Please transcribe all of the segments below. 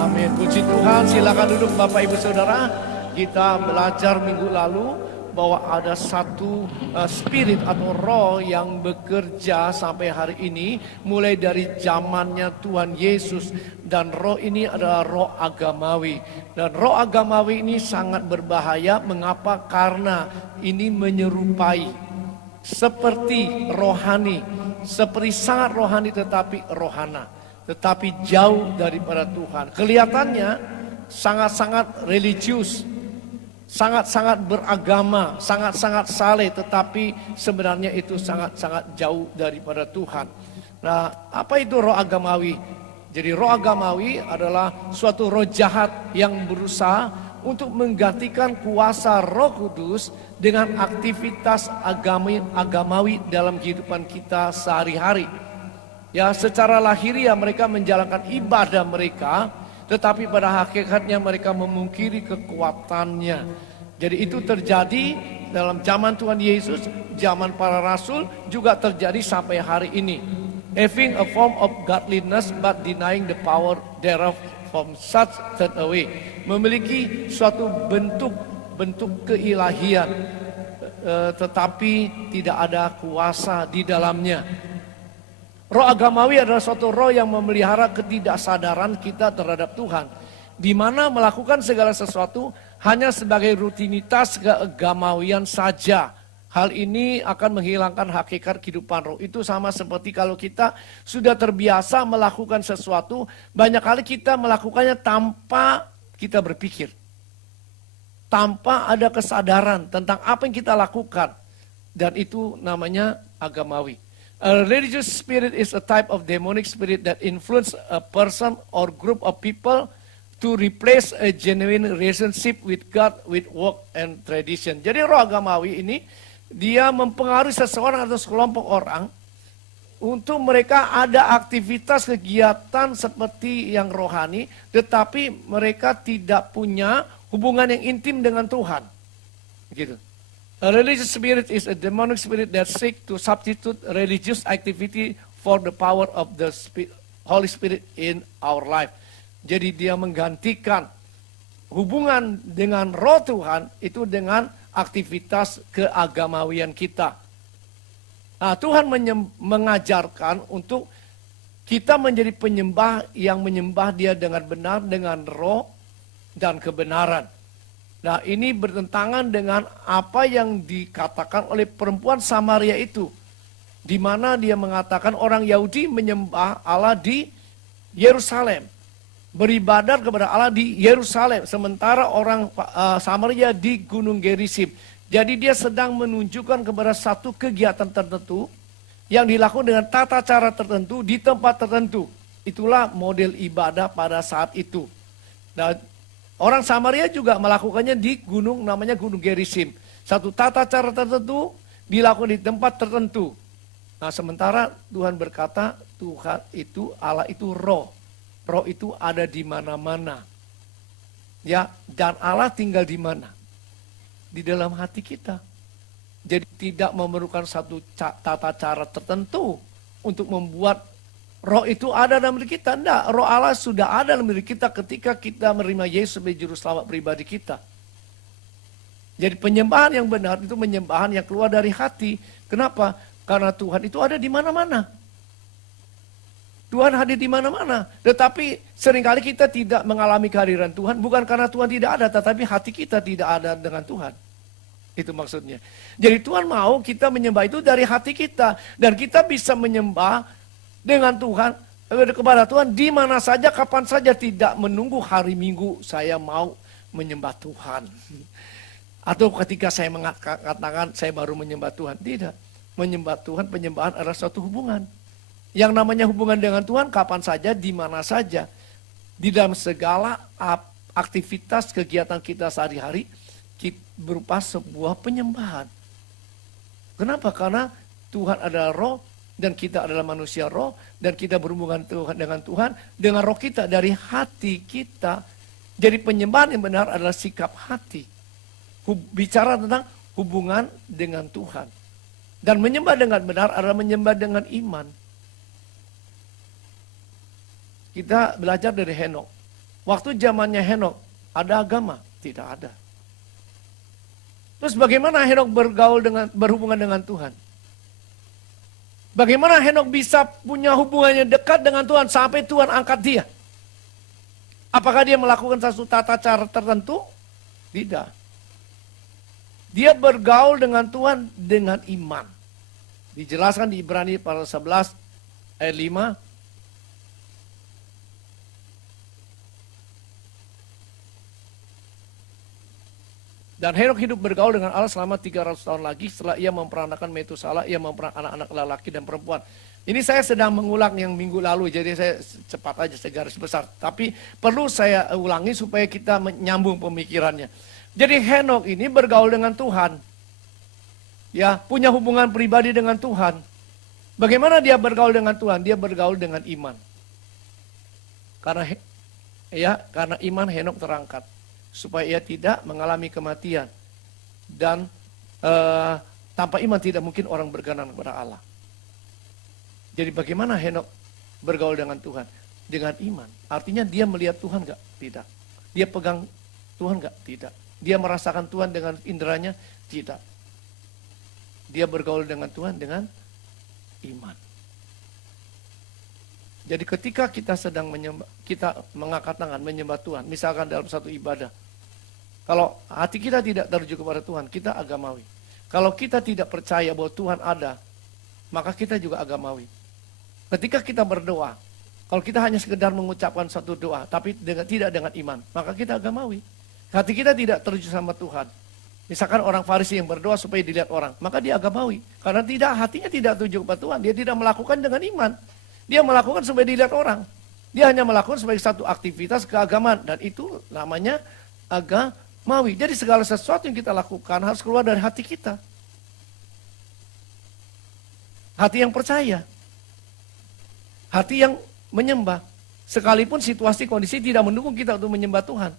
Amin. Puji Tuhan, silakan duduk Bapak Ibu Saudara. Kita belajar minggu lalu bahwa ada satu spirit atau roh yang bekerja sampai hari ini. Mulai dari zamannya Tuhan Yesus. Dan roh ini adalah roh agamawi. Dan roh agamawi ini sangat berbahaya. Mengapa? Karena ini menyerupai seperti rohani. Seperti sangat rohani tetapi rohana. Tetapi jauh daripada Tuhan. Kelihatannya sangat-sangat religius, sangat-sangat beragama, sangat-sangat saleh, tetapi sebenarnya itu sangat-sangat jauh daripada Tuhan. Nah, apa itu roh agamawi? Jadi roh agamawi adalah suatu roh jahat yang berusaha untuk menggantikan kuasa Roh Kudus dengan aktivitas agamawi dalam kehidupan kita sehari-hari. Ya, secara lahiriah mereka menjalankan ibadah mereka, tetapi pada hakikatnya mereka memungkiri kekuatannya. Jadi itu terjadi dalam zaman Tuhan Yesus, zaman para rasul, juga terjadi sampai hari ini. Having a form of godliness but denying the power thereof from such turn away. Memiliki suatu bentuk keilahian, tetapi tidak ada kuasa di dalamnya. Roh agamawi adalah suatu roh yang memelihara ketidaksadaran kita terhadap Tuhan. Di mana melakukan segala sesuatu hanya sebagai rutinitas keagamawian saja. Hal ini akan menghilangkan hakikat kehidupan roh. Itu sama seperti kalau kita sudah terbiasa melakukan sesuatu, banyak kali kita melakukannya tanpa kita berpikir. Tanpa ada kesadaran tentang apa yang kita lakukan. Dan itu namanya agamawi. A religious spirit is a type of demonic spirit that influence a person or group of people to replace a genuine relationship with God with work and tradition. Jadi roh agamawi ini dia mempengaruhi seseorang atau sekelompok orang untuk mereka ada aktivitas kegiatan seperti yang rohani, tetapi mereka tidak punya hubungan yang intim dengan Tuhan. Gitu. A religious spirit is a demonic spirit that seeks to substitute religious activity for the power of the Holy Spirit in our life. Jadi dia menggantikan hubungan dengan roh Tuhan itu dengan aktivitas keagamawian kita. Nah, Tuhan mengajarkan untuk kita menjadi penyembah yang menyembah Dia dengan benar, dengan roh dan kebenaran. Nah, ini bertentangan dengan apa yang dikatakan oleh perempuan Samaria itu. Di mana dia mengatakan orang Yahudi menyembah Allah di Yerusalem. Beribadat kepada Allah di Yerusalem. Sementara orang Samaria di Gunung Gerizim. Jadi dia sedang menunjukkan kepada satu kegiatan tertentu yang dilakukan dengan tata cara tertentu di tempat tertentu. Itulah model ibadah pada saat itu. Nah, orang Samaria juga melakukannya di gunung namanya Gunung Gerizim. Satu tata cara tertentu dilakukan di tempat tertentu. Nah, sementara Tuhan berkata, Tuhan itu, Allah itu roh. Roh itu ada di mana-mana. Ya, dan Allah tinggal di mana? Di dalam hati kita. Jadi tidak memerlukan satu tata cara tertentu untuk membuat roh itu ada dalam diri kita. Enggak, roh Allah sudah ada dalam diri kita ketika kita menerima Yesus sebagai juru selamat pribadi kita. Jadi penyembahan yang benar itu penyembahan yang keluar dari hati. Kenapa? Karena Tuhan itu ada di mana-mana. Tuhan hadir di mana-mana. Tetapi seringkali kita tidak mengalami kehadiran Tuhan. Bukan karena Tuhan tidak ada, tetapi hati kita tidak ada dengan Tuhan. Itu maksudnya. Jadi Tuhan mau kita menyembah itu dari hati kita. Dan kita bisa menyembah dengan Tuhan, kepada Tuhan di mana saja, kapan saja, tidak menunggu hari Minggu saya mau menyembah Tuhan. Atau ketika saya mengatakan saya baru menyembah Tuhan. Tidak. Menyembah Tuhan, penyembahan adalah suatu hubungan. Yang namanya hubungan dengan Tuhan kapan saja, di mana saja. Di dalam segala aktivitas kegiatan kita sehari-hari berupa sebuah penyembahan. Kenapa? Karena Tuhan adalah roh. Dan kita adalah manusia roh, dan kita berhubungan dengan Tuhan, dengan roh kita, dari hati kita. Jadi penyembahan yang benar adalah sikap hati. Bicara tentang hubungan dengan Tuhan. Dan menyembah dengan benar adalah menyembah dengan iman. Kita belajar dari Henok. Waktu zamannya Henok, ada agama? Tidak ada. Terus bagaimana Henok berhubungan dengan Tuhan? Bagaimana Henok bisa punya hubungannya dekat dengan Tuhan sampai Tuhan angkat dia? Apakah dia melakukan satu tata cara tertentu? Tidak. Dia bergaul dengan Tuhan dengan iman. Dijelaskan di Ibrani pasal 11 ayat 5. Dan Henok hidup bergaul dengan Allah selama 300 tahun lagi. Setelah ia memperanakan Metusala, ia memperanakan anak-anak lelaki dan perempuan. Ini saya sedang mengulang yang minggu lalu, jadi saya cepat aja, saya garis besar. Tapi perlu saya ulangi supaya kita menyambung pemikirannya. Jadi Henok ini bergaul dengan Tuhan. Ya, punya hubungan pribadi dengan Tuhan. Bagaimana dia bergaul dengan Tuhan? Dia bergaul dengan iman. Karena iman Henok terangkat. Supaya ia tidak mengalami kematian. Dan tanpa iman tidak mungkin orang berkenan kepada Allah. Jadi bagaimana Henok bergaul dengan Tuhan? Dengan iman. Artinya dia melihat Tuhan enggak? Tidak. Dia pegang Tuhan enggak? Tidak. Dia merasakan Tuhan dengan inderanya? Tidak. Dia bergaul dengan Tuhan dengan iman. Jadi ketika kita sedang kita mengangkat tangan menyembah Tuhan, misalkan dalam satu ibadah, kalau hati kita tidak tertuju kepada Tuhan, kita agamawi. Kalau kita tidak percaya bahwa Tuhan ada, maka kita juga agamawi. Ketika kita berdoa, kalau kita hanya sekedar mengucapkan satu doa, tapi tidak dengan iman, maka kita agamawi. Hati kita tidak tertuju sama Tuhan. Misalkan orang Farisi yang berdoa supaya dilihat orang, maka dia agamawi. Karena hatinya tidak tertuju kepada Tuhan, dia tidak melakukan dengan iman. Dia melakukan supaya dilihat orang. Dia hanya melakukan sebagai satu aktivitas keagamaan. Dan itu namanya agamawi. Jadi segala sesuatu yang kita lakukan harus keluar dari hati kita. Hati yang percaya. Hati yang menyembah. Sekalipun situasi kondisi tidak mendukung kita untuk menyembah Tuhan.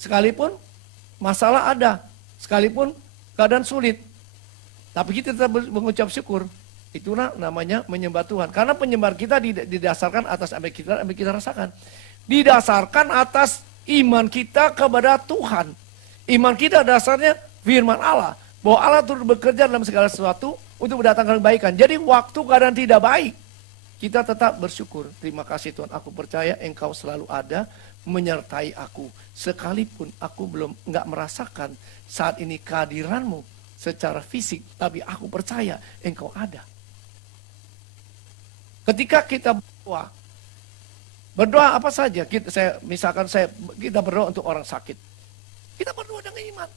Sekalipun masalah ada. Sekalipun keadaan sulit. Tapi kita tetap mengucap syukur. Itulah namanya menyembah Tuhan. Karena penyembahan kita didasarkan atas apa yang kita rasakan. Didasarkan atas iman kita kepada Tuhan. Iman kita dasarnya firman Allah. Bahwa Allah turut bekerja dalam segala sesuatu untuk mendatangkan kebaikan. Jadi waktu keadaan tidak baik, kita tetap bersyukur. Terima kasih Tuhan, aku percaya Engkau selalu ada menyertai aku. Sekalipun aku nggak merasakan saat ini kehadiran-Mu secara fisik, tapi aku percaya Engkau ada. Ketika kita berdoa apa saja, kita berdoa untuk orang sakit. Kita berdoa dengan iman.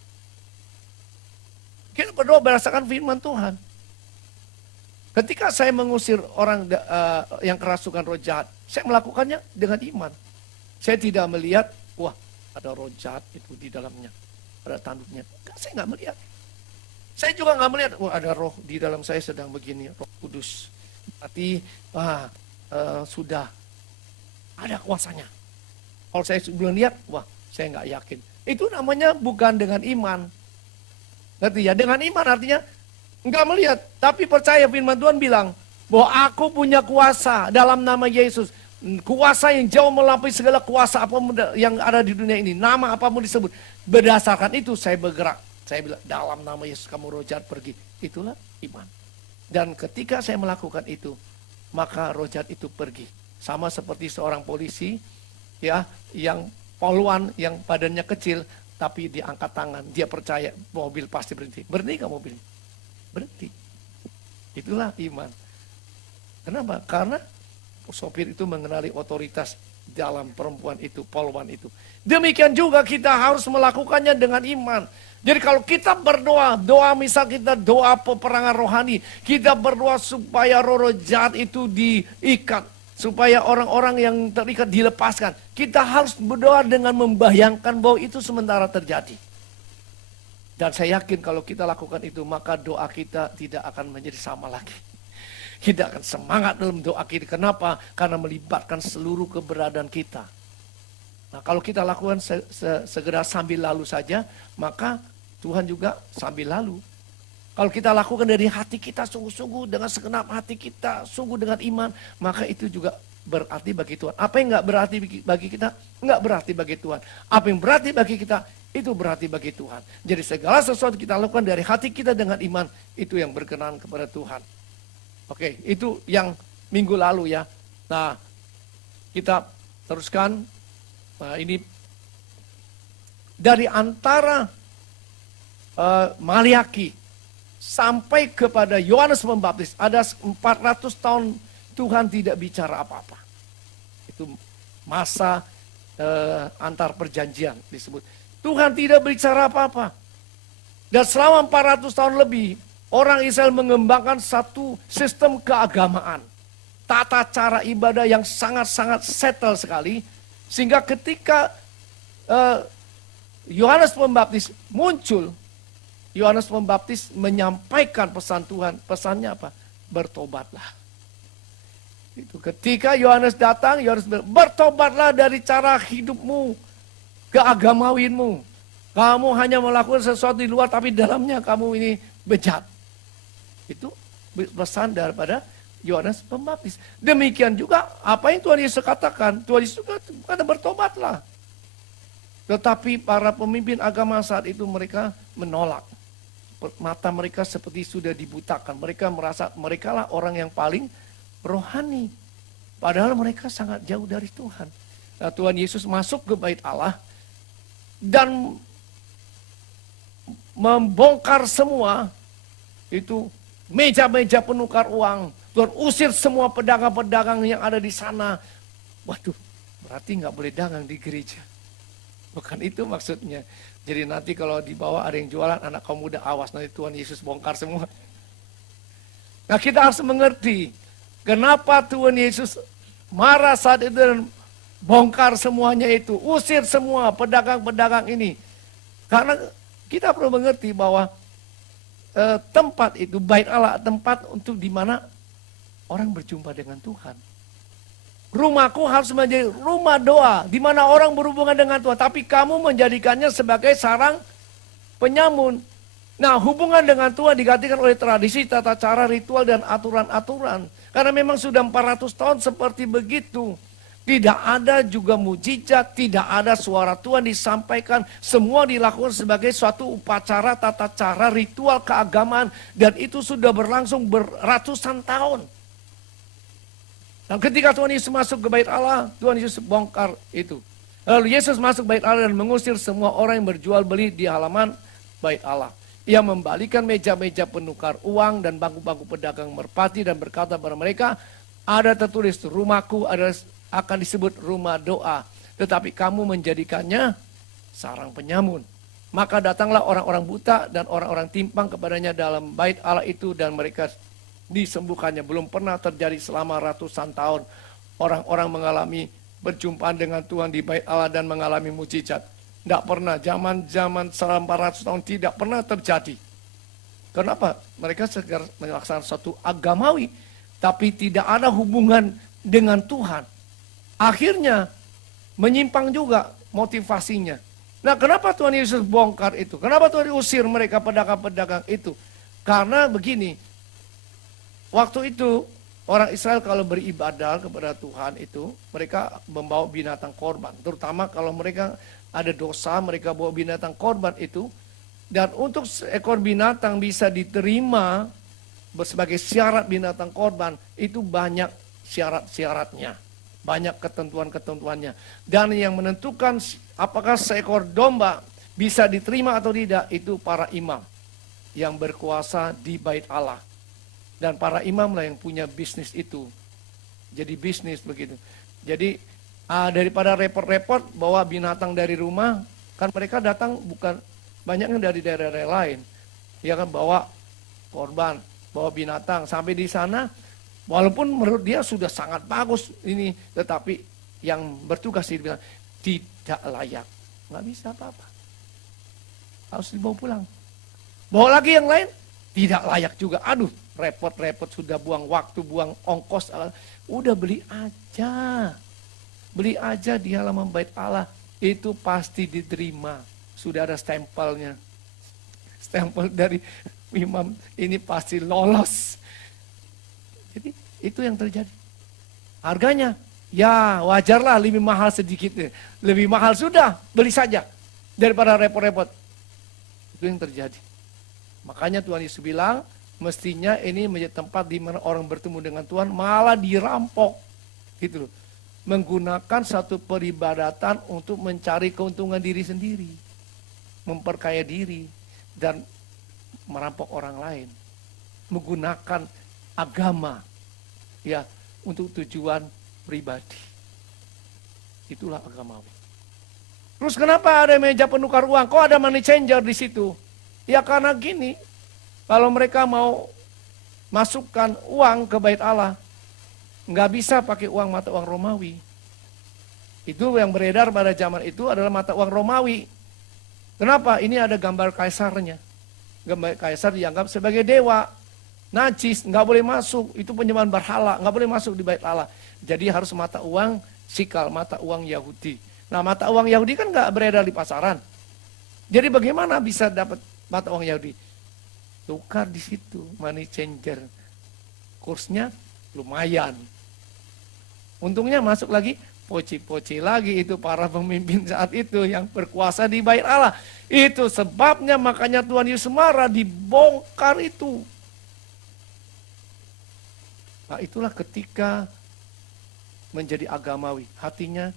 Kita berdoa berdasarkan firman Tuhan. Ketika saya mengusir orang yang kerasukan roh jahat, saya melakukannya dengan iman. Saya tidak melihat, wah ada roh jahat itu di dalamnya, ada tanduknya. Saya nggak melihat. Saya juga nggak melihat, wah ada roh di dalam saya sedang begini, Roh Kudus. Berarti sudah ada kuasanya. Kalau saya belum lihat, wah saya nggak yakin. Itu namanya bukan dengan iman. Ngerti ya? Dengan iman artinya nggak melihat, tapi percaya firman Tuhan bilang bahwa aku punya kuasa dalam nama Yesus. Kuasa yang jauh melampaui segala kuasa apapun yang ada di dunia ini. Nama apapun disebut. Berdasarkan itu saya bergerak. Saya bilang dalam nama Yesus kamu roh jahat pergi. Itulah iman. Dan ketika saya melakukan itu, maka roh jahat itu pergi. Sama seperti seorang polisi ya yang poluan, yang badannya kecil, tapi dia angkat tangan, dia percaya mobil pasti berhenti. Berhenti nggak mobil? Berhenti. Itulah iman. Kenapa? Karena sopir itu mengenali otoritas dalam perempuan itu, poluan itu. Demikian juga kita harus melakukannya dengan iman. Jadi kalau kita berdoa, misal kita doa peperangan rohani, kita berdoa supaya roh jahat itu diikat, supaya orang-orang yang terikat dilepaskan. Kita harus berdoa dengan membayangkan bahwa itu sementara terjadi. Dan saya yakin kalau kita lakukan itu, maka doa kita tidak akan menjadi sama lagi. Kita akan semangat dalam doa kita. Kenapa? Karena melibatkan seluruh keberadaan kita. Nah, kalau kita lakukan segera sambil lalu saja, maka Tuhan juga sambil lalu. Kalau kita lakukan dari hati kita sungguh-sungguh, dengan segenap hati kita, sungguh dengan iman, maka itu juga berarti bagi Tuhan. Apa yang nggak berarti bagi kita, nggak berarti bagi Tuhan. Apa yang berarti bagi kita, itu berarti bagi Tuhan. Jadi segala sesuatu kita lakukan dari hati kita dengan iman, itu yang berkenan kepada Tuhan. Oke, itu yang minggu lalu ya. Nah, kita teruskan. Nah, ini dari antara Maliaki sampai kepada Yohanes Pembaptis ada 400 tahun Tuhan tidak bicara apa-apa. Itu masa antar perjanjian disebut. Tuhan tidak bicara apa-apa. Dan selama 400 tahun lebih, orang Israel mengembangkan satu sistem keagamaan. Tata cara ibadah yang sangat-sangat settle sekali. Sehingga ketika Yohanes Pembaptis muncul, Yohanes Pembaptis menyampaikan pesan Tuhan. Pesannya apa? Bertobatlah. Itu ketika Yohanes datang, Yohanes bertobatlah dari cara hidupmu, keagamawinmu. Kamu hanya melakukan sesuatu di luar, tapi dalamnya kamu ini bejat. Itu pesan daripada Yohanes Pembaptis. Demikian juga apa yang Tuhan Yesus katakan. Tuhan Yesus kata bertobatlah. Tetapi para pemimpin agama saat itu mereka menolak. Mata mereka seperti sudah dibutakan. Mereka merasa mereka lah orang yang paling rohani. Padahal mereka sangat jauh dari Tuhan. Nah, Tuhan Yesus masuk ke bait Allah dan membongkar semua itu meja-meja penukar uang. Tuhan usir semua pedagang-pedagang yang ada di sana. Waduh, berarti nggak boleh dagang di gereja. Bukan itu maksudnya. Jadi nanti kalau di bawah ada yang jualan, anak kaum muda awas, nanti Tuhan Yesus bongkar semua. Nah, kita harus mengerti kenapa Tuhan Yesus marah saat itu dan bongkar semuanya itu. Usir semua pedagang-pedagang ini. Karena kita perlu mengerti bahwa tempat itu, bait Allah, tempat untuk di mana orang berjumpa dengan Tuhan. Rumahku harus menjadi rumah doa, di mana orang berhubungan dengan Tuhan. Tapi kamu menjadikannya sebagai sarang penyamun. Nah, hubungan dengan Tuhan digantikan oleh tradisi, tata cara, ritual, dan aturan-aturan. Karena memang sudah 400 tahun seperti begitu. Tidak ada juga mujizat, tidak ada suara Tuhan disampaikan. Semua dilakukan sebagai suatu upacara, tata cara, ritual keagamaan. Dan itu sudah berlangsung beratusan tahun. Dan ketika Tuhan Yesus masuk ke bait Allah, Tuhan Yesus bongkar itu. Lalu Yesus masuk bait Allah dan mengusir semua orang yang berjual beli di halaman bait Allah. Ia membalikan meja-meja penukar uang dan bangku-bangku pedagang merpati dan berkata kepada mereka, ada tertulis rumahku adalah akan disebut rumah doa. Tetapi kamu menjadikannya sarang penyamun. Maka datanglah orang-orang buta dan orang-orang timpang kepadanya dalam bait Allah itu dan mereka disembuhkannya. Belum pernah terjadi selama ratusan tahun. Orang-orang mengalami berjumpaan dengan Tuhan di bait Allah dan mengalami mujizat. Tidak pernah, zaman 400 tahun tidak pernah terjadi. Kenapa? Mereka sekedar melaksanakan suatu agamawi, tapi tidak ada hubungan dengan Tuhan. Akhirnya menyimpang juga motivasinya. Nah, kenapa Tuhan Yesus bongkar itu? Kenapa Tuhan usir mereka pedagang-pedagang itu? Karena begini, waktu itu orang Israel kalau beribadah kepada Tuhan itu, mereka membawa binatang korban. Terutama kalau mereka ada dosa, mereka bawa binatang korban itu. Dan untuk seekor binatang bisa diterima sebagai syarat binatang korban, itu banyak syarat-syaratnya. Banyak ketentuan-ketentuannya. Dan yang menentukan apakah seekor domba bisa diterima atau tidak, itu para imam yang berkuasa di bait Allah. Dan para imam lah yang punya bisnis itu. Jadi bisnis begitu. Jadi daripada repot-repot bawa binatang dari rumah, kan mereka datang bukan banyaknya dari daerah-daerah lain. Dia kan bawa korban, bawa binatang sampai di sana. Walaupun menurut dia sudah sangat bagus ini, tetapi yang bertugas dibilang tidak layak. Nggak bisa apa-apa. Harus dibawa pulang. Bawa lagi yang lain, tidak layak juga. Aduh, repot-repot sudah buang waktu, buang ongkos. Udah beli aja. Beli aja di halaman bait Allah. Itu pasti diterima. Sudah ada stempelnya. Stempel dari imam ini pasti lolos. Jadi itu yang terjadi. Harganya Ya wajarlah lebih mahal sedikit. Lebih mahal sudah, beli saja. Daripada repot-repot. Itu yang terjadi. Makanya Tuhan Yesus bilang, mestinya ini menjadi tempat di mana orang bertemu dengan Tuhan malah dirampok. Gitu loh. Menggunakan satu peribadatan untuk mencari keuntungan diri sendiri. Memperkaya diri. Dan merampok orang lain. Menggunakan agama. Ya, untuk tujuan pribadi. Itulah agamawi. Terus kenapa ada meja penukar uang? Kok ada money changer di situ? Ya karena gini, kalau mereka mau masukkan uang ke bait Allah, nggak bisa pakai uang mata uang Romawi. Itu yang beredar pada zaman itu adalah mata uang Romawi. Kenapa? Ini ada gambar kaisarnya. Gambar kaisar dianggap sebagai dewa. Najis, nggak boleh masuk. Itu penyembahan berhala, nggak boleh masuk di bait Allah. Jadi harus mata uang sikal, mata uang Yahudi. Nah mata uang Yahudi kan nggak beredar di pasaran. Jadi bagaimana bisa dapat mata uang Yahudi? Tukar di situ, money changer. Kursnya lumayan. Untungnya masuk lagi, poci-poci lagi itu para pemimpin saat itu yang berkuasa di bait Allah. Itu sebabnya makanya Tuhan Yesus marah, dibongkar itu. Nah itulah ketika menjadi agamawi, hatinya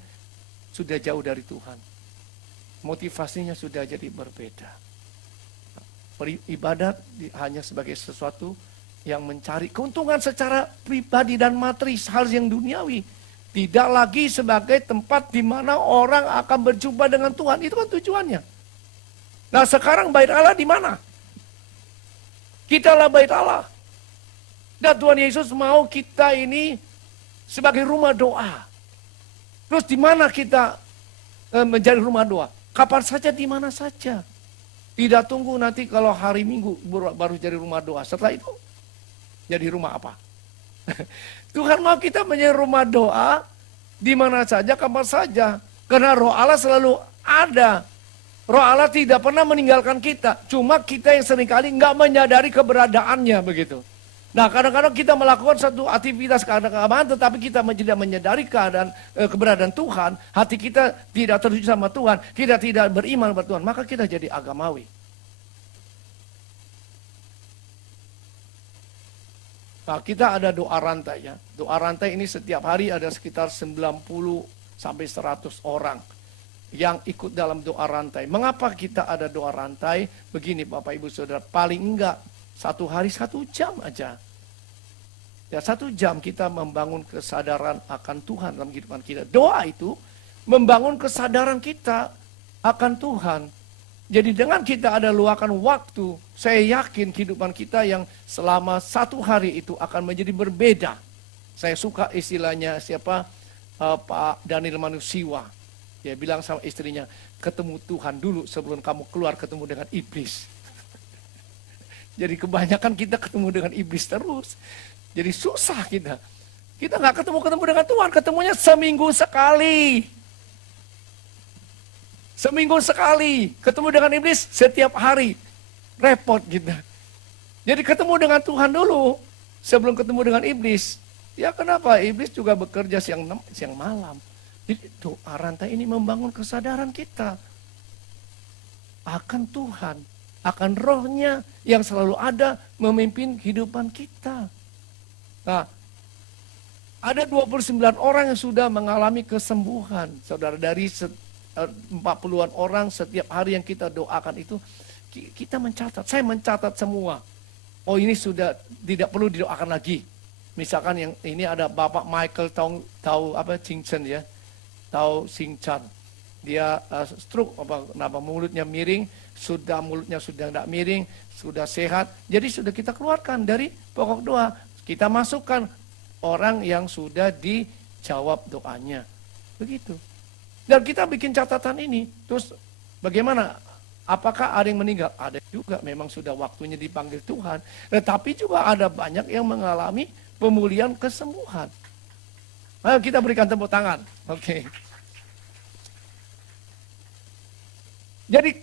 sudah jauh dari Tuhan. Motivasinya sudah jadi berbeda. Ibadat hanya sebagai sesuatu yang mencari keuntungan secara pribadi dan materi, hal yang duniawi. Tidak lagi sebagai tempat di mana orang akan berjumpa dengan Tuhan. Itu kan tujuannya. Nah sekarang bait Allah di mana? Kita lah bait Allah. Dan Tuhan Yesus mau kita ini sebagai rumah doa. Terus di mana kita menjadi rumah doa? Kapan saja, di mana saja. Tidak tunggu nanti kalau hari Minggu baru jadi rumah doa. Setelah itu jadi rumah apa? Tuhan mau kita menjadi rumah doa di mana saja, kapan saja. Karena Roh Allah selalu ada. Roh Allah tidak pernah meninggalkan kita. Cuma kita yang seringkali nggak menyadari keberadaannya begitu. Nah kadang-kadang kita melakukan satu aktivitas keagamaan tetapi kita tidak menyadari keberadaan Tuhan. Hati kita tidak tertuju sama Tuhan. Kita tidak beriman kepada Tuhan. Maka kita jadi agamawi. Nah kita ada doa rantai ya. Doa rantai ini setiap hari ada sekitar 90 sampai 100 orang yang ikut dalam doa rantai. Mengapa kita ada doa rantai? Begini Bapak Ibu Saudara, paling enggak 1 hari 1 jam aja. Ya 1 jam kita membangun kesadaran akan Tuhan dalam kehidupan kita. Doa itu membangun kesadaran kita akan Tuhan. Jadi dengan kita ada luangkan waktu, saya yakin kehidupan kita yang selama 1 hari itu akan menjadi berbeda. Saya suka istilahnya Pak Daniel Manusiwa. Dia bilang sama istrinya, ketemu Tuhan dulu sebelum kamu keluar ketemu dengan iblis. Jadi kebanyakan kita ketemu dengan iblis terus. Jadi susah kita. Kita nggak ketemu dengan Tuhan, ketemunya seminggu sekali. Seminggu sekali. Ketemu dengan iblis setiap hari. Repot kita. Jadi ketemu dengan Tuhan dulu sebelum ketemu dengan iblis. Ya kenapa? Iblis juga bekerja siang malam. Jadi doa rantai ini membangun kesadaran kita akan Tuhan. Akan rohnya yang selalu ada memimpin kehidupan kita. Nah, ada 29 orang yang sudah mengalami kesembuhan. Saudara, dari 40-an orang setiap hari yang kita doakan itu, kita mencatat. Saya mencatat semua. Oh ini sudah tidak perlu didoakan lagi. Misalkan yang ini ada Bapak Michael Cinchan ya. Tau Singchan. Dia stroke, kenapa mulutnya miring, mulutnya sudah tidak miring, sudah sehat. Jadi sudah kita keluarkan dari pokok doa. Kita masukkan orang yang sudah dijawab doanya. Begitu. Dan kita bikin catatan ini. Terus bagaimana? Apakah ada yang meninggal? Ada juga, memang sudah waktunya dipanggil Tuhan. Tetapi juga ada banyak yang mengalami pemulihan kesembuhan. Ayo kita berikan tepuk tangan. Oke. Jadi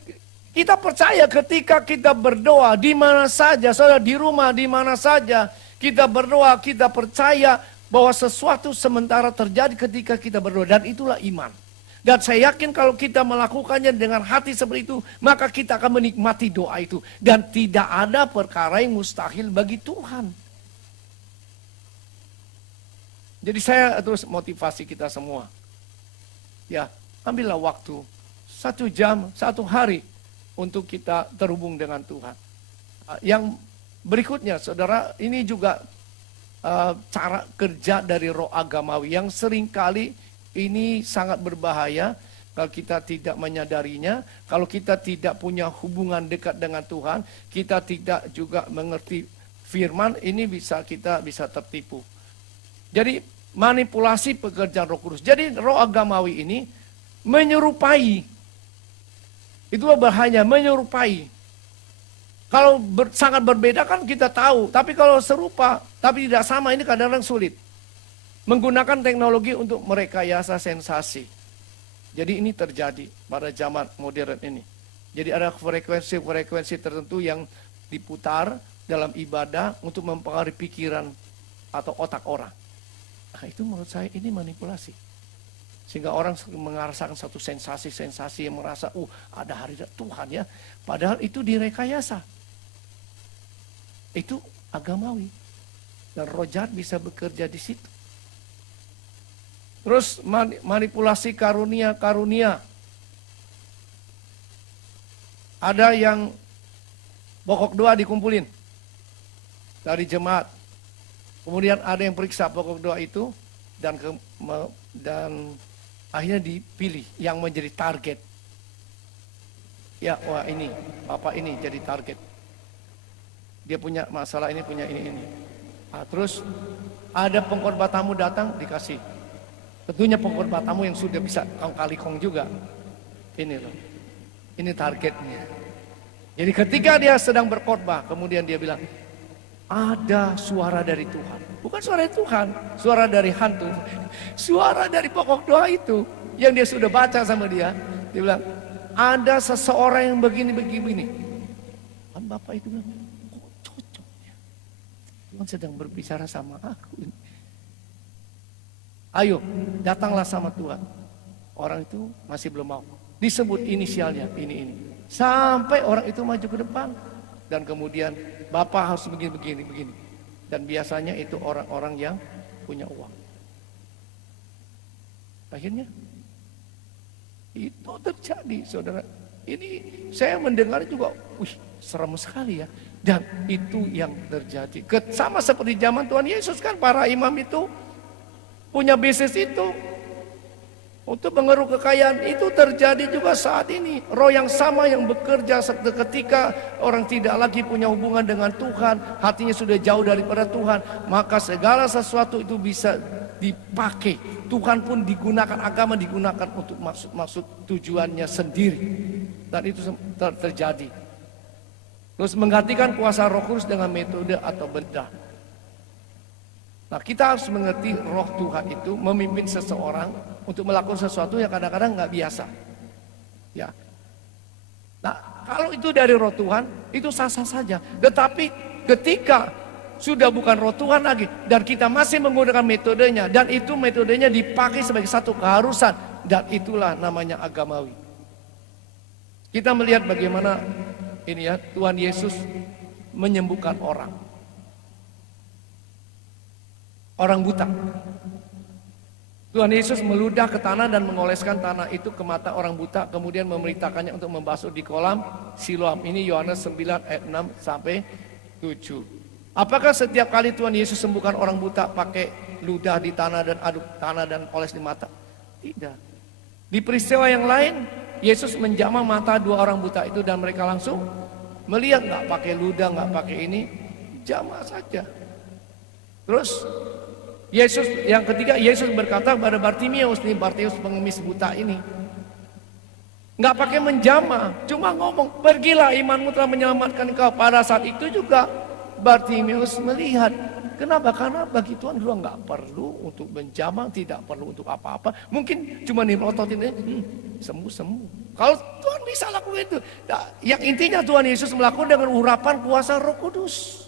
kita percaya ketika kita berdoa di mana saja, saudara, di rumah di mana saja, kita berdoa, kita percaya Bahwa sesuatu sementara terjadi ketika kita berdoa, dan itulah iman. Dan saya yakin kalau kita melakukannya dengan hati seperti itu, maka kita akan menikmati doa itu. Dan tidak ada perkara yang mustahil bagi Tuhan. Jadi saya terus motivasi kita semua. Ya, ambillah waktu 1 jam, 1 hari untuk kita terhubung dengan Tuhan. Yang berikutnya, saudara, ini juga cara kerja dari roh agamawi yang seringkali ini sangat berbahaya kalau kita tidak menyadarinya. Kalau kita tidak punya hubungan dekat dengan Tuhan, kita tidak juga mengerti firman, ini kita bisa tertipu. Jadi manipulasi pekerjaan Roh Kudus. Jadi roh agamawi ini menyerupai. Itulah bahaya, menyerupai. Kalau sangat berbeda kan kita tahu, tapi kalau serupa tapi tidak sama, ini kadang-kadang sulit. Menggunakan teknologi untuk merekayasa sensasi. Jadi ini terjadi pada zaman modern ini. Jadi ada frekuensi-frekuensi tertentu yang diputar dalam ibadah untuk mempengaruhi pikiran atau otak orang. Nah, itu menurut saya ini manipulasi. Sehingga orang merasakan satu sensasi-sensasi yang merasa, ada hari Tuhan ya. Padahal itu direkayasa. Itu agamawi. Dan roh jahat bisa bekerja di situ. Terus manipulasi karunia-karunia. Ada yang pokok doa dikumpulin dari jemaat. Kemudian ada yang periksa pokok doa itu dan akhirnya dipilih yang menjadi target. Ya, wah ini, Bapak ini jadi target. Dia punya masalah ini, punya ini. Nah, terus ada pengkhotbah tamu datang dikasih. Tentunya pengkhotbah tamu yang sudah bisa kong juga. Ini loh. Ini targetnya. Jadi ketika dia sedang berkhotbah, kemudian dia bilang, ada suara dari Tuhan. Bukan suara dari Tuhan, suara dari hantu. Suara dari pokok doa itu yang dia sudah baca sama dia. Dia bilang, ada seseorang yang begini. Kan Bapak itu bilang, kok cocok ya? Tuhan sedang berbicara sama aku. Ayo, datanglah sama Tuhan. Orang itu masih belum mau. Disebut inisialnya, ini. Sampai orang itu maju ke depan. Dan kemudian, Bapak harus begini. Dan biasanya itu orang-orang yang punya uang. Akhirnya, itu terjadi, saudara. Ini saya mendengar juga, serem sekali ya. Dan itu yang terjadi. Sama seperti zaman Tuhan Yesus kan, para imam itu punya bisnis itu untuk mengeruk kekayaan. Itu terjadi juga saat ini. Roh yang sama yang bekerja ketika orang tidak lagi punya hubungan dengan Tuhan, hatinya sudah jauh daripada Tuhan, maka segala sesuatu itu bisa dipakai. Tuhan pun digunakan, agama digunakan untuk maksud tujuannya sendiri. Dan itu terjadi. Terus menggantikan kuasa Roh Kudus dengan metode atau bedah. Nah, kita harus mengerti roh Tuhan itu memimpin seseorang untuk melakukan sesuatu yang kadang-kadang nggak biasa. Ya. Nah, kalau itu dari roh Tuhan, itu sah-sah saja. Tetapi ketika sudah bukan roh Tuhan lagi dan kita masih menggunakan metodenya dan itu metodenya dipakai sebagai satu keharusan, dan itulah namanya agamawi. Kita melihat bagaimana ini ya, Tuhan Yesus menyembuhkan orang buta. Tuhan Yesus meludah ke tanah dan mengoleskan tanah itu ke mata orang buta, kemudian memerintahkannya untuk membasuh di kolam Siloam. Ini Yohanes 9 ayat 6 sampai 7. Apakah setiap kali Tuhan Yesus sembuhkan orang buta pakai ludah di tanah dan aduk tanah dan oles di mata? Tidak. Di peristiwa yang lain, Yesus menjamah mata 2 orang buta itu dan mereka langsung melihat, nggak pakai ludah, nggak pakai ini, jamah saja. Terus Yesus yang ketiga, Yesus berkata kepada Bartimeus, pengemis buta ini, nggak pakai menjamah, cuma ngomong, pergilah, imanmu telah menyelamatkan engkau. Pada saat itu juga Bartimeus melihat. Kenapa? Karena bagi Tuhan dulu nggak perlu untuk menjamah, tidak perlu untuk apa-apa. Mungkin cuma nirototin, sembuh. Kalau Tuhan bisa lakukan itu, nah, yang intinya Tuhan Yesus melakukan dengan urapan kuasa Roh Kudus.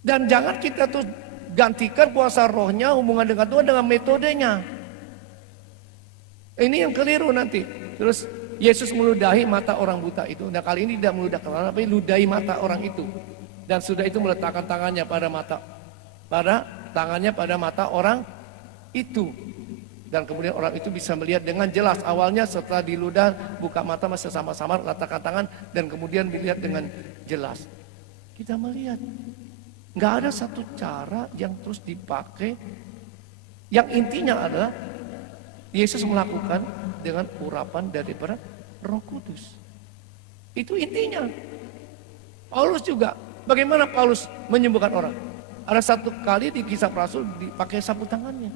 Dan jangan kita tuh gantikan kuasa rohnya, hubungan dengan Tuhan dengan metodenya. Ini yang keliru nanti. Terus Yesus meludahi mata orang buta itu. Nah kali ini tidak meludahkan, tapi ludahi mata orang itu. Dan sudah itu meletakkan tangannya pada mata orang itu. Dan kemudian orang itu bisa melihat dengan jelas. Awalnya setelah diludah, buka mata masih sama-sama, letakkan tangan, dan kemudian dilihat dengan jelas. Kita melihat, nggak ada satu cara yang terus dipakai. Yang intinya adalah Yesus melakukan dengan urapan daripada Roh Kudus. Itu intinya. Paulus juga, bagaimana Paulus menyembuhkan orang? Ada satu kali di Kisah Rasul dipakai sapu tangannya.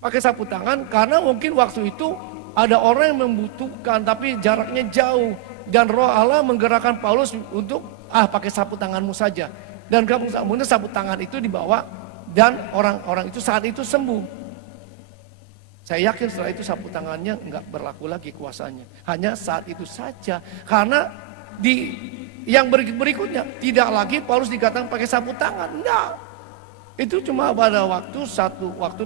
Pakai sapu tangan karena mungkin waktu itu ada orang yang membutuhkan tapi jaraknya jauh. Dan Roh Allah menggerakkan Paulus untuk pakai sapu tanganmu saja. Dan kemudian sapu tangan itu dibawa dan orang-orang itu saat itu sembuh. Saya yakin setelah itu sapu tangannya enggak berlaku lagi kuasanya. Hanya saat itu saja. Karena di yang berikutnya tidak lagi Paulus dikatakan pakai sapu tangan. Enggak. Itu cuma pada waktu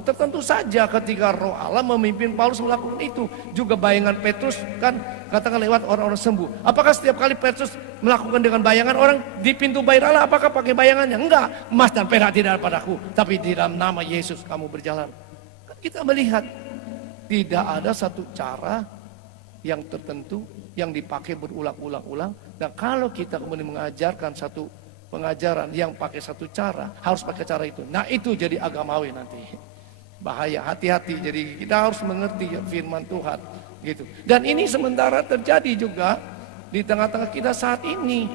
tertentu saja ketika Roh Allah memimpin Paulus melakukan itu. Juga bayangan Petrus kan katakan lewat orang-orang sembuh. Apakah setiap kali Petrus melakukan dengan bayangan orang di pintu bait Allah apakah pakai bayangannya? Enggak. Emas dan perak tidak padaku, tapi di dalam nama Yesus kamu berjalan. Kan kita melihat tidak ada satu cara yang tertentu yang dipakai berulang-ulang. Dan kalau kita kemudian mengajarkan satu pengajaran yang pakai satu cara, harus pakai cara itu. Nah itu jadi agamawi nanti. Bahaya, hati-hati. Jadi kita harus mengerti firman Tuhan. Gitu. Dan ini sementara terjadi juga di tengah-tengah kita saat ini.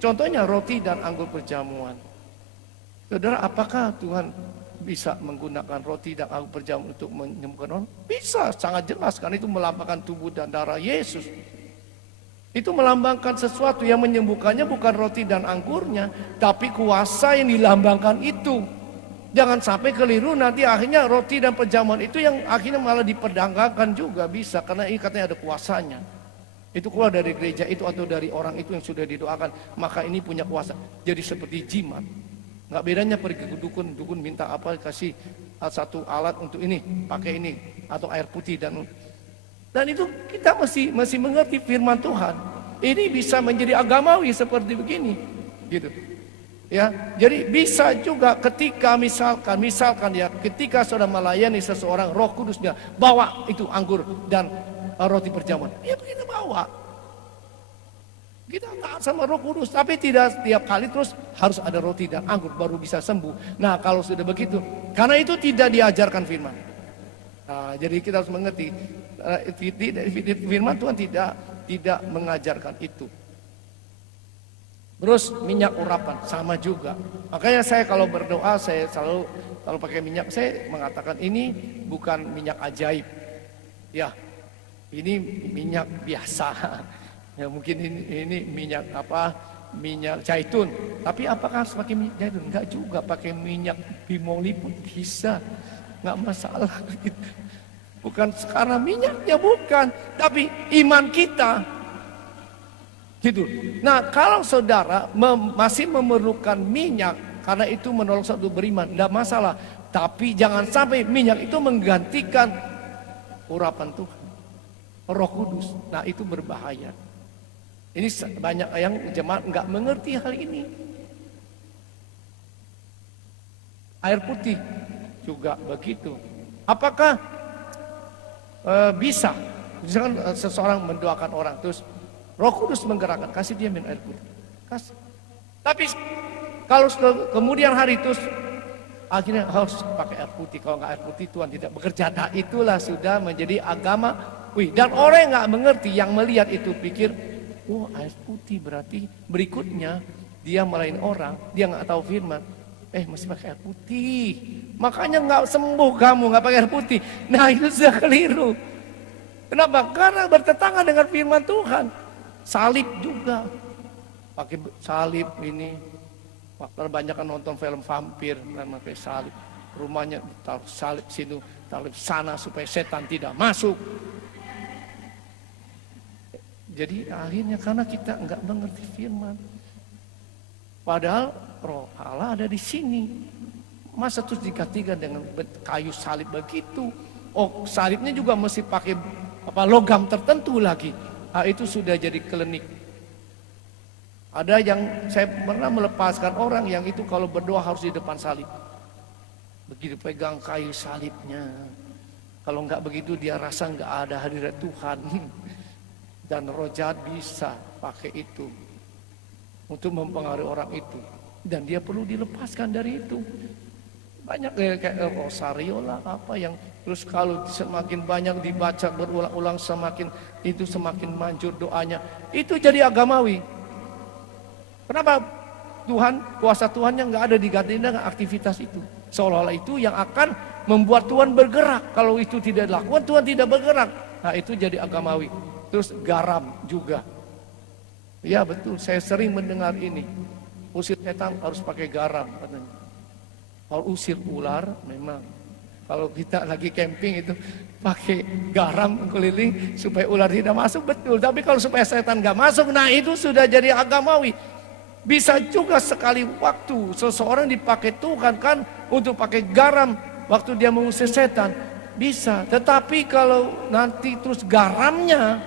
Contohnya roti dan anggur perjamuan. Saudara, apakah Tuhan bisa menggunakan roti dan anggur perjamuan untuk menyembuhkan orang? Bisa, sangat jelas karena itu melambangkan tubuh dan darah Yesus. Itu melambangkan sesuatu yang menyembuhkannya bukan roti dan anggurnya, tapi kuasa yang dilambangkan itu. Jangan sampai keliru nanti akhirnya roti dan perjamuan itu yang akhirnya malah diperdagangkan juga bisa karena ini katanya ada kuasanya. Itu keluar dari gereja itu atau dari orang itu yang sudah didoakan, maka ini punya kuasa. Jadi seperti jimat. Nggak bedanya pergi ke dukun minta apa kasih satu alat untuk ini, pakai ini atau air putih dan itu kita masih mengerti firman Tuhan. Ini bisa menjadi agamawi seperti begini, gitu. Ya, jadi bisa juga ketika misalkan ya, ketika saudara melayani seseorang, Roh Kudusnya bawa itu anggur dan roti perjamuan, ya kita bawa. Kita taat sama Roh Kudus, tapi tidak setiap kali terus harus ada roti dan anggur baru bisa sembuh. Nah, kalau sudah begitu, karena itu tidak diajarkan firman. Nah, jadi kita harus mengerti firman Tuhan tidak mengajarkan itu. Terus minyak urapan sama juga. Makanya saya kalau berdoa saya selalu kalau pakai minyak saya mengatakan ini bukan minyak ajaib. Ya, ini minyak biasa. Ya mungkin ini minyak minyak zaitun. Tapi apakah harus pakai minyak zaitun? Enggak juga, pakai minyak bimoli pun bisa. Enggak masalah. Bukan sekarang minyaknya bukan, tapi iman kita. Gitu. Nah, kalau saudara masih memerlukan minyak karena itu menolong satu beriman, enggak masalah. Tapi jangan sampai minyak itu menggantikan urapan Tuhan. Roh Kudus. Nah, itu berbahaya. Ini banyak yang jemaat nggak mengerti hal ini. Air putih juga begitu. Apakah bisa? Misalkan seseorang mendoakan orang terus Roh Kudus menggerakkan, kasih dia minum air putih. Kasih. Tapi kalau kemudian hari terus akhirnya harus pakai air putih. Kalau nggak air putih Tuhan tidak bekerja. Nah, itulah sudah menjadi agama. Dan orang yang nggak mengerti, yang melihat itu pikir, oh air putih berarti berikutnya dia melayani orang, dia nggak tahu firman, masih pakai air putih, makanya nggak sembuh kamu nggak pakai air putih. Nah itu sudah keliru. Kenapa? Karena bertentangan dengan firman Tuhan. Salib juga, pakai salib ini. Waktu banyak kan nonton film vampir dan pakai salib, rumahnya taruh salib sini, salib sana supaya setan tidak masuk. Jadi akhirnya karena kita enggak mengerti firman. Padahal Roh Allah ada di sini. Masa terus digantikan dengan kayu salib begitu? Oh, salibnya juga mesti pakai logam tertentu lagi. Nah, itu sudah jadi klinik. Ada yang saya pernah melepaskan orang yang itu kalau berdoa harus di depan salib. Begitu pegang kayu salibnya. Kalau enggak begitu dia rasa enggak ada hadirat Tuhan. Dan roh jahat bisa pakai itu untuk mempengaruhi orang itu. Dan dia perlu dilepaskan dari itu. Banyak kayak rosario lah apa yang terus kalau semakin banyak dibaca berulang-ulang semakin itu semakin manjur doanya. Itu jadi agamawi. Kenapa Tuhan, kuasa Tuhan yang nggak ada diganti dengan aktivitas itu. Seolah-olah itu yang akan membuat Tuhan bergerak. Kalau itu tidak dilakukan, Tuhan tidak bergerak. Nah itu jadi agamawi. Terus garam juga. Ya betul, saya sering mendengar ini. Usir setan harus pakai garam katanya. Kalau usir ular memang. Kalau kita lagi camping itu pakai garam keliling supaya ular tidak masuk, betul. Tapi kalau supaya setan nggak masuk, nah itu sudah jadi agamawi. Bisa juga sekali waktu seseorang dipakai Tuhan kan untuk pakai garam waktu dia mengusir setan. Bisa, tetapi kalau nanti terus garamnya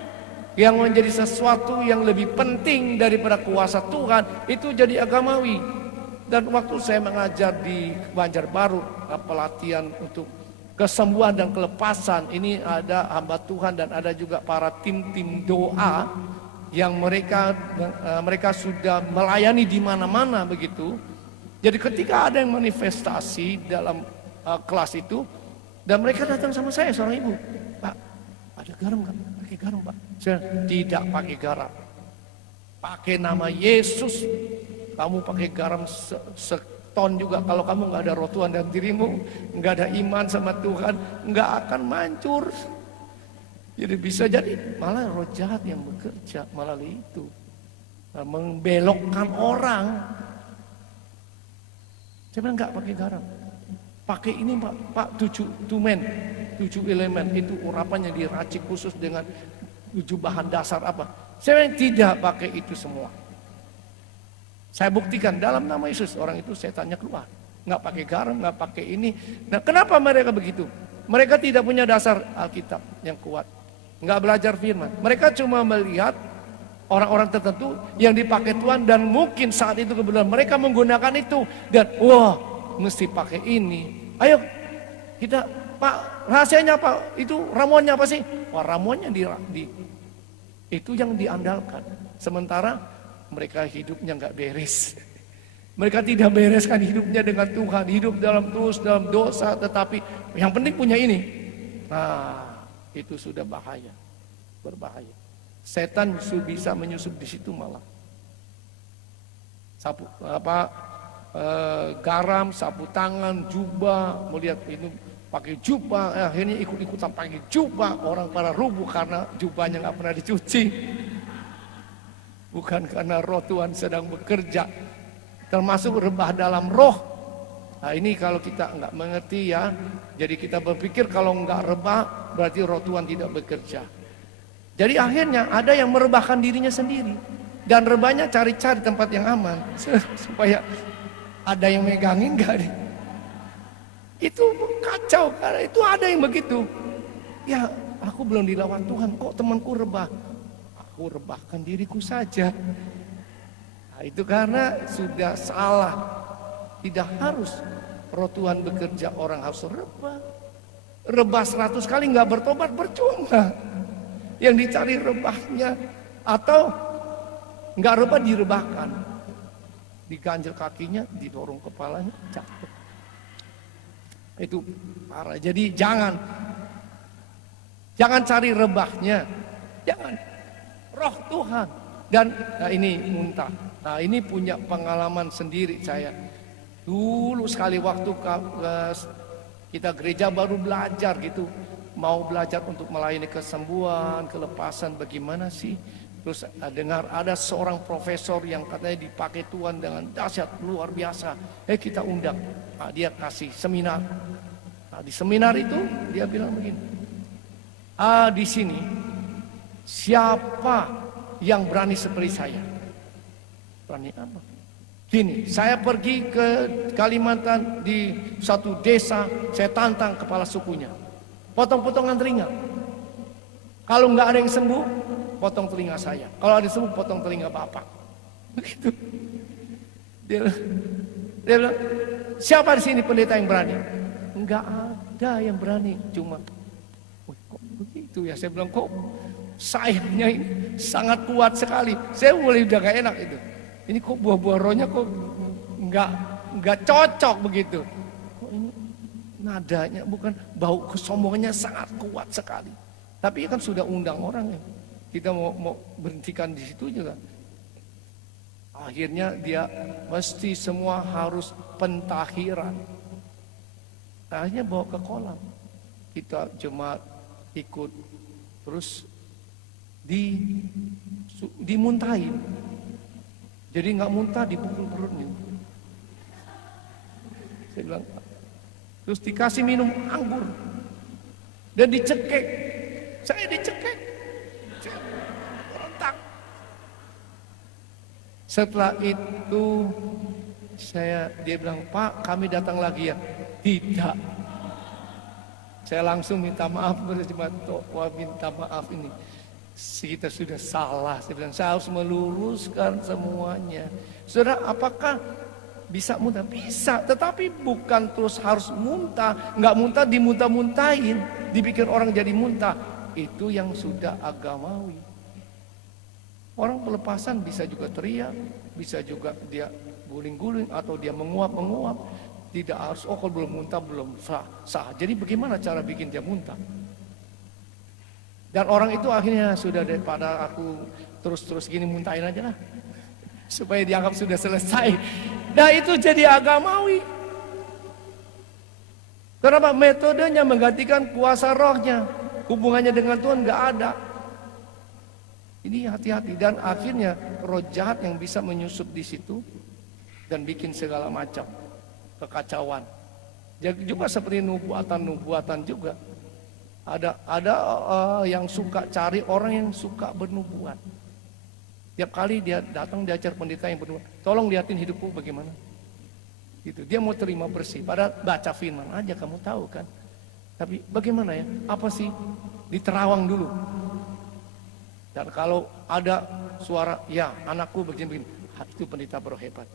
yang menjadi sesuatu yang lebih penting daripada kuasa Tuhan, itu jadi agamawi. Dan waktu saya mengajar di Banjarbaru, pelatihan untuk kesembuhan dan kelepasan, ini ada hamba Tuhan dan ada juga para tim-tim doa yang mereka sudah melayani di mana-mana begitu. Jadi ketika ada yang manifestasi dalam kelas itu, dan mereka datang sama saya, seorang ibu, Pak, ada garam kan? Pakai garam Pak. Saya tidak pakai garam. Pakai nama Yesus. Kamu pakai garam seton juga. Kalau kamu nggak ada roh Tuhan dalam dirimu, nggak ada iman sama Tuhan, nggak akan mancur. Jadi bisa jadi malah roh jahat yang bekerja melalui itu. Membelokkan orang. Saya bilang nggak pakai garam. Pakai ini Pak 7 tumen, 7 elemen itu urapannya diracik khusus dengan 7 bahan dasar apa. Saya bilang tidak pakai itu semua. Saya buktikan dalam nama Yesus orang itu setannya keluar. Nggak pakai garam, nggak pakai ini. Nah kenapa mereka begitu? Mereka tidak punya dasar Alkitab yang kuat. Nggak belajar firman. Mereka cuma melihat orang-orang tertentu yang dipakai Tuhan dan mungkin saat itu kebetulan mereka menggunakan itu. Dan wah mesti pakai ini. Ayo kita Pak rahasianya apa? Itu ramuannya apa sih? Wah ramuannya itu yang diandalkan. Sementara mereka hidupnya nggak beres. Mereka tidak bereskan hidupnya dengan Tuhan. Hidup dalam dosa. Tetapi yang penting punya ini. Nah itu sudah bahaya. Berbahaya. Setan bisa menyusup di situ malah. Garam, sapu tangan, jubah. Melihat ini pakai jubah. Akhirnya ikut-ikutan pakai jubah. Orang pada rubuh karena jubahnya nggak pernah dicuci. Bukan karena roh Tuhan sedang bekerja. Termasuk rebah dalam roh. Nah ini kalau kita nggak mengerti ya. Jadi kita berpikir kalau nggak rebah berarti roh Tuhan tidak bekerja. Jadi akhirnya ada yang merebahkan dirinya sendiri. Dan rebahnya cari-cari tempat yang aman. Supaya ada yang megangin nggak nih. Itu kacau karena itu ada yang begitu. Ya aku belum dilawan Tuhan kok temanku rebah. Aku rebahkan diriku saja. Nah, itu karena sudah salah. Tidak harus roh Tuhan bekerja orang harus rebah. Rebah 100 kali nggak bertobat percuma. Yang dicari rebahnya atau nggak rebah direbahkan. Diganjel kakinya, didorong kepalanya, jatuh. Itu parah. Jadi jangan cari rebahnya. Jangan. Roh Tuhan. Dan nah ini muntah. Nah ini punya pengalaman sendiri saya. Dulu sekali waktu kita gereja baru belajar gitu. Mau belajar untuk melayani kesembuhan, kelepasan bagaimana sih. Terus dengar ada seorang profesor yang katanya dipakai Tuhan dengan dahsyat luar biasa. Kita undang. Nah, dia kasih seminar. Nah, di seminar itu dia bilang begini. Di sini siapa yang berani seperti saya? Berani apa? Gini, saya pergi ke Kalimantan di satu desa, saya tantang kepala sukunya. Potong-potongan telinga. Kalau nggak ada yang sembuh, potong telinga saya. Kalau ada yang sembuh, potong telinga bapak. Begitu. Dia bilang, siapa di sini pendeta yang berani? Enggak ada yang berani, cuma kok begitu ya? Saya bilang, kok sayapnya ini sangat kuat sekali. Saya mulai udah gak enak itu. Ini kok buah-buah rohnya kok nggak cocok begitu. Kok ini nadanya bukan, bau kesombongannya sangat kuat sekali. Tapi kan sudah undang orang ya. Kita mau berhentikan di situ juga. Akhirnya dia mesti semua harus pentahiran. Akhirnya bawa ke kolam. Kita jemaat ikut, terus dimuntahin. Jadi nggak muntah, dipukul perutnya. Saya bilang, terus dikasih minum anggur dan dicekek. Saya dicekek, saya berontak. Setelah itu dia bilang, Pak, kami datang lagi ya? Tidak. Saya langsung minta maaf kepada jemaat Tokwa, minta maaf ini. Kita sudah salah. Saya bilang, saya harus meluruskan semuanya. Saudara, apakah bisa muntah? Bisa, tetapi bukan terus harus muntah. Nggak muntah dimuntah-muntahin, dipikir orang jadi muntah. Itu yang sudah agamawi. Orang pelepasan bisa juga teriak, bisa juga dia guling-guling atau dia menguap-menguap. Tidak harus, kalau belum muntah belum sah. Jadi bagaimana cara bikin dia muntah? Dan orang itu akhirnya sudah, daripada aku terus-terus gini, muntahin aja lah. Supaya dianggap sudah selesai. Nah itu jadi agamawi. Kenapa? Metodenya menggantikan kuasa rohnya. Hubungannya dengan Tuhan nggak ada. Ini hati-hati, dan akhirnya roh jahat yang bisa menyusup di situ dan bikin segala macam kekacauan. Jadi juga seperti nubuatan juga. Ada yang suka cari orang yang suka bernubuat. Tiap kali dia datang diajar pendeta yang bernubuat, tolong liatin hidupku bagaimana. Gitu. Dia mau terima bersih. Padahal baca firman aja, kamu tahu kan. Tapi bagaimana ya? Apa sih? Diterawang dulu. Dan kalau ada suara, ya anakku begini-begini, itu pendeta baru hebat.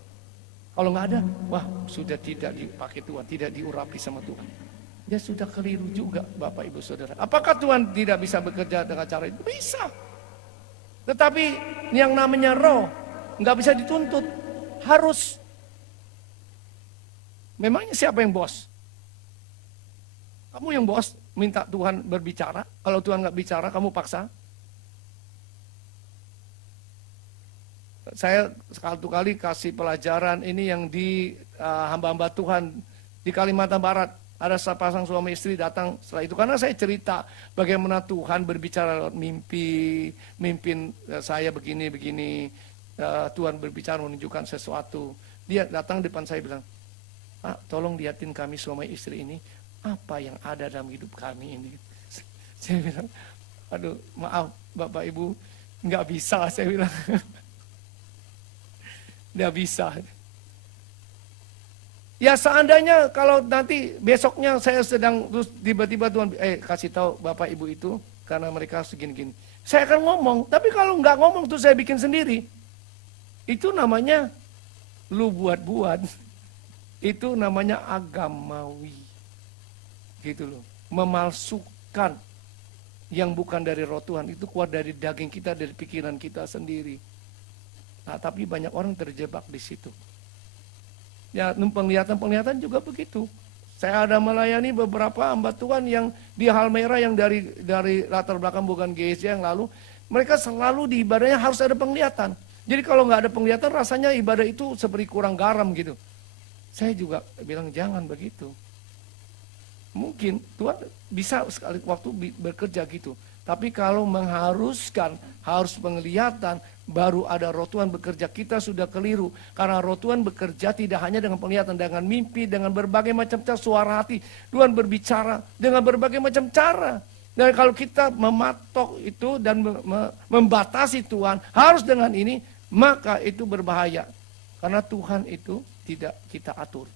Kalau nggak ada, wah sudah tidak dipakai Tuhan, tidak diurapi sama Tuhan. Dia sudah keliru juga, Bapak Ibu Saudara. Apakah Tuhan tidak bisa bekerja dengan cara itu? Bisa. Tetapi yang namanya roh nggak bisa dituntut, harus. Memangnya siapa yang bos? Kamu yang bos minta Tuhan berbicara. Kalau Tuhan nggak bicara, kamu paksa. Saya satu kali kasih pelajaran ini yang di hamba-hamba Tuhan di Kalimantan Barat. Ada sepasang suami istri datang setelah itu. Karena saya cerita bagaimana Tuhan berbicara lewat mimpi. Mimpin saya begini-begini. Tuhan berbicara menunjukkan sesuatu. Dia datang depan saya bilang, Pak, tolong liatin kami suami istri ini. Apa yang ada dalam hidup kami ini. Saya bilang, aduh maaf Bapak Ibu, nggak bisa, saya bilang. Nggak bisa. Ya seandainya kalau nanti besoknya saya sedang terus tiba-tiba Tuhan kasih tahu Bapak Ibu itu karena mereka segini-gini. Saya akan ngomong, tapi kalau nggak ngomong tuh saya bikin sendiri. Itu namanya lu buat-buat. Itu namanya agamawi. Gitu loh. Memalsukan yang bukan dari roh Tuhan, itu keluar dari daging kita, dari pikiran kita sendiri. Nah, tapi banyak orang terjebak di situ. Ya, penglihatan juga begitu. Saya ada melayani beberapa hamba Tuhan yang di Halmera yang dari latar belakang bukan GSJ yang lalu, mereka selalu di ibadahnya harus ada penglihatan. Jadi kalau nggak ada penglihatan rasanya ibadah itu seperti kurang garam gitu. Saya juga bilang jangan begitu. Mungkin Tuhan bisa sekali waktu bekerja gitu. Tapi kalau mengharuskan harus penglihatan, baru ada roh Tuhan bekerja, kita sudah keliru. Karena roh Tuhan bekerja tidak hanya dengan penglihatan, dengan mimpi, dengan berbagai macam cara, suara hati. Tuhan berbicara dengan berbagai macam cara. Dan kalau kita mematok itu dan membatasi Tuhan harus dengan ini, maka itu berbahaya. Karena Tuhan itu tidak kita atur.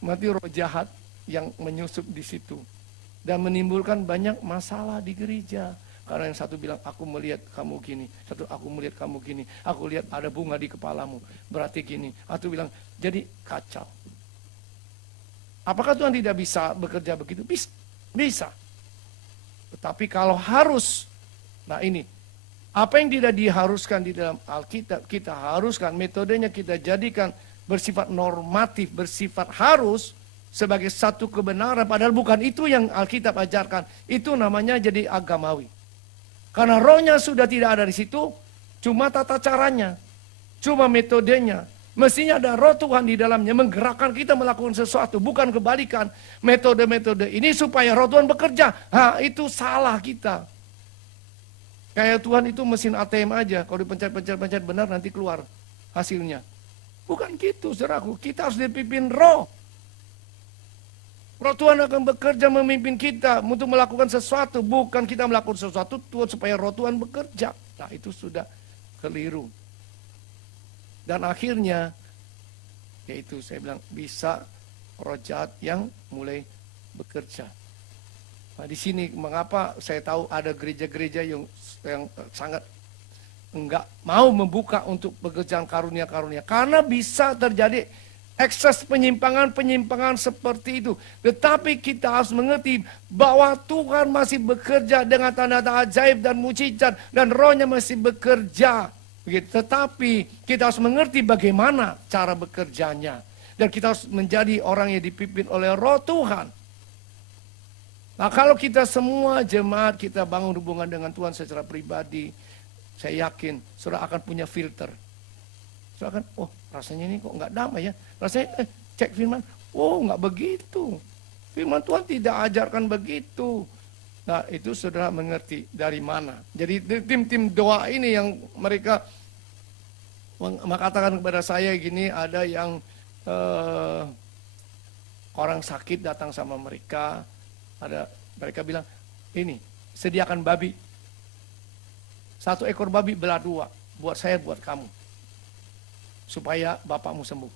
Mati roh jahat yang menyusup di situ dan menimbulkan banyak masalah di gereja. Karena yang satu bilang, aku melihat kamu gini, satu aku melihat kamu gini, aku lihat ada bunga di kepalamu, berarti gini. Satu bilang, jadi kacau. Apakah Tuhan tidak bisa bekerja begitu? Bisa. Tetapi kalau harus, nah ini, apa yang tidak diharuskan di dalam Alkitab, kita haruskan, metodenya kita jadikan bersifat normatif, bersifat harus, sebagai satu kebenaran, padahal bukan itu yang Alkitab ajarkan. Itu namanya jadi agamawi. Karena rohnya sudah tidak ada di situ, cuma tata caranya, cuma metodenya. Mestinya ada roh Tuhan di dalamnya menggerakkan kita melakukan sesuatu, bukan kebalikan. Metode-metode ini supaya roh Tuhan bekerja. Nah, itu salah kita. Kayak Tuhan itu mesin ATM aja, kalau dipencet-pencet benar nanti keluar hasilnya. Bukan gitu, saudaraku. Kita harus dipimpin roh. Roh Tuhan akan bekerja memimpin kita untuk melakukan sesuatu. Bukan kita melakukan sesuatu Tuhan supaya roh Tuhan bekerja. Nah itu sudah keliru. Dan akhirnya, yaitu saya bilang bisa roh jahat yang mulai bekerja. Nah di sini mengapa saya tahu ada gereja-gereja yang sangat enggak mau membuka untuk pekerjaan karunia-karunia. Karena bisa terjadi ekses penyimpangan-penyimpangan seperti itu. Tetapi kita harus mengerti bahwa Tuhan masih bekerja dengan tanda-tanda ajaib dan mujizat. Dan rohnya masih bekerja. Begitu. Tetapi kita harus mengerti bagaimana cara bekerjanya. Dan kita harus menjadi orang yang dipimpin oleh roh Tuhan. Nah kalau kita semua jemaat kita bangun hubungan dengan Tuhan secara pribadi. Saya yakin saudara akan punya filter. Saudara kan, oh rasanya ini kok nggak damai ya. Rasanya cek firman, oh nggak begitu. Firman Tuhan tidak ajarkan begitu. Nah itu saudara mengerti dari mana. Jadi tim-tim doa ini yang mereka mengatakan kepada saya gini, ada yang orang sakit datang sama mereka. Ada mereka bilang, ini sediakan babi. 1 ekor babi belah 2. Buat saya, buat kamu. Supaya bapakmu sembuh.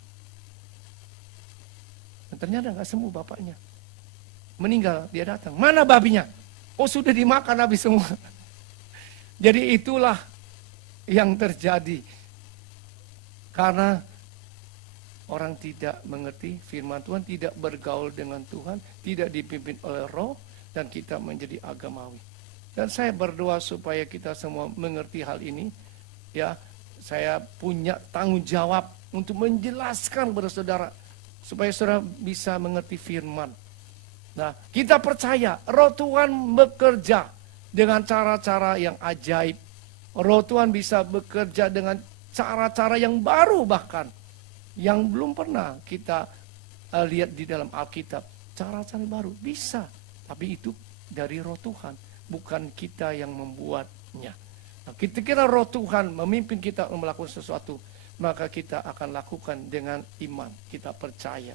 Dan ternyata nggak sembuh bapaknya. Meninggal, dia datang. Mana babinya? Oh sudah dimakan habis semua. Jadi itulah yang terjadi. Karena orang tidak mengerti firman Tuhan, tidak bergaul dengan Tuhan, tidak dipimpin oleh roh, dan kita menjadi agamawi. Dan saya berdoa supaya kita semua mengerti hal ini. Ya, saya punya tanggung jawab untuk menjelaskan kepada saudara supaya saudara bisa mengerti firman. Nah, kita percaya roh Tuhan bekerja dengan cara-cara yang ajaib. Roh Tuhan bisa bekerja dengan cara-cara yang baru bahkan. Yang belum pernah kita lihat di dalam Alkitab. Cara-cara baru bisa. Tapi itu dari roh Tuhan. Bukan kita yang membuatnya. Nah, ketika roh Tuhan memimpin kita melakukan sesuatu, maka kita akan lakukan dengan iman. Kita percaya.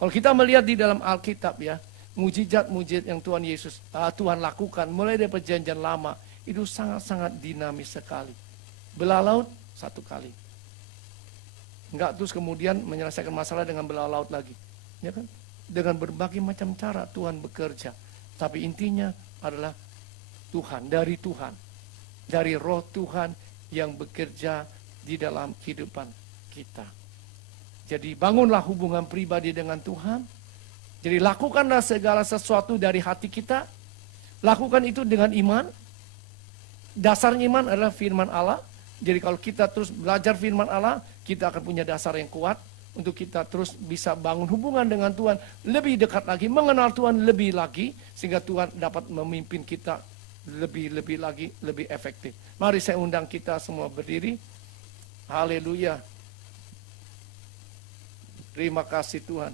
Kalau kita melihat di dalam Alkitab ya, mujizat-mujizat yang Tuhan lakukan mulai dari perjanjian lama, itu sangat-sangat dinamis sekali. Belah laut 1 kali. Enggak terus kemudian menyelesaikan masalah dengan belah laut lagi. Ya kan? Dengan berbagai macam cara Tuhan bekerja. Tapi intinya adalah Tuhan, dari Tuhan. Dari roh Tuhan yang bekerja di dalam kehidupan kita. Jadi bangunlah hubungan pribadi dengan Tuhan. Jadi lakukanlah segala sesuatu dari hati kita. Lakukan itu dengan iman. Dasar iman adalah firman Allah. Jadi kalau kita terus belajar firman Allah, kita akan punya dasar yang kuat. Untuk kita terus bisa bangun hubungan dengan Tuhan lebih dekat lagi. Mengenal Tuhan lebih lagi. Sehingga Tuhan dapat memimpin kita lebih lagi, lebih efektif. Mari saya undang kita semua berdiri. Haleluya. Terima kasih Tuhan.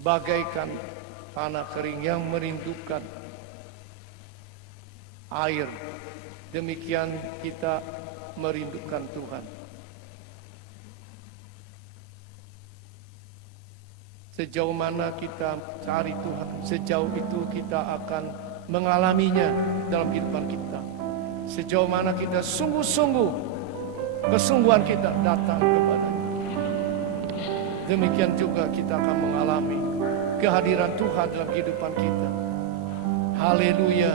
Bagaikan tanah kering yang merindukan air, demikian kita merindukan Tuhan. Sejauh mana kita cari Tuhan, sejauh itu kita akan mengalaminya dalam kehidupan kita. Sejauh mana kita sungguh-sungguh, kesungguhan kita datang kepadanya. Demikian juga kita akan mengalami kehadiran Tuhan dalam kehidupan kita. Haleluya.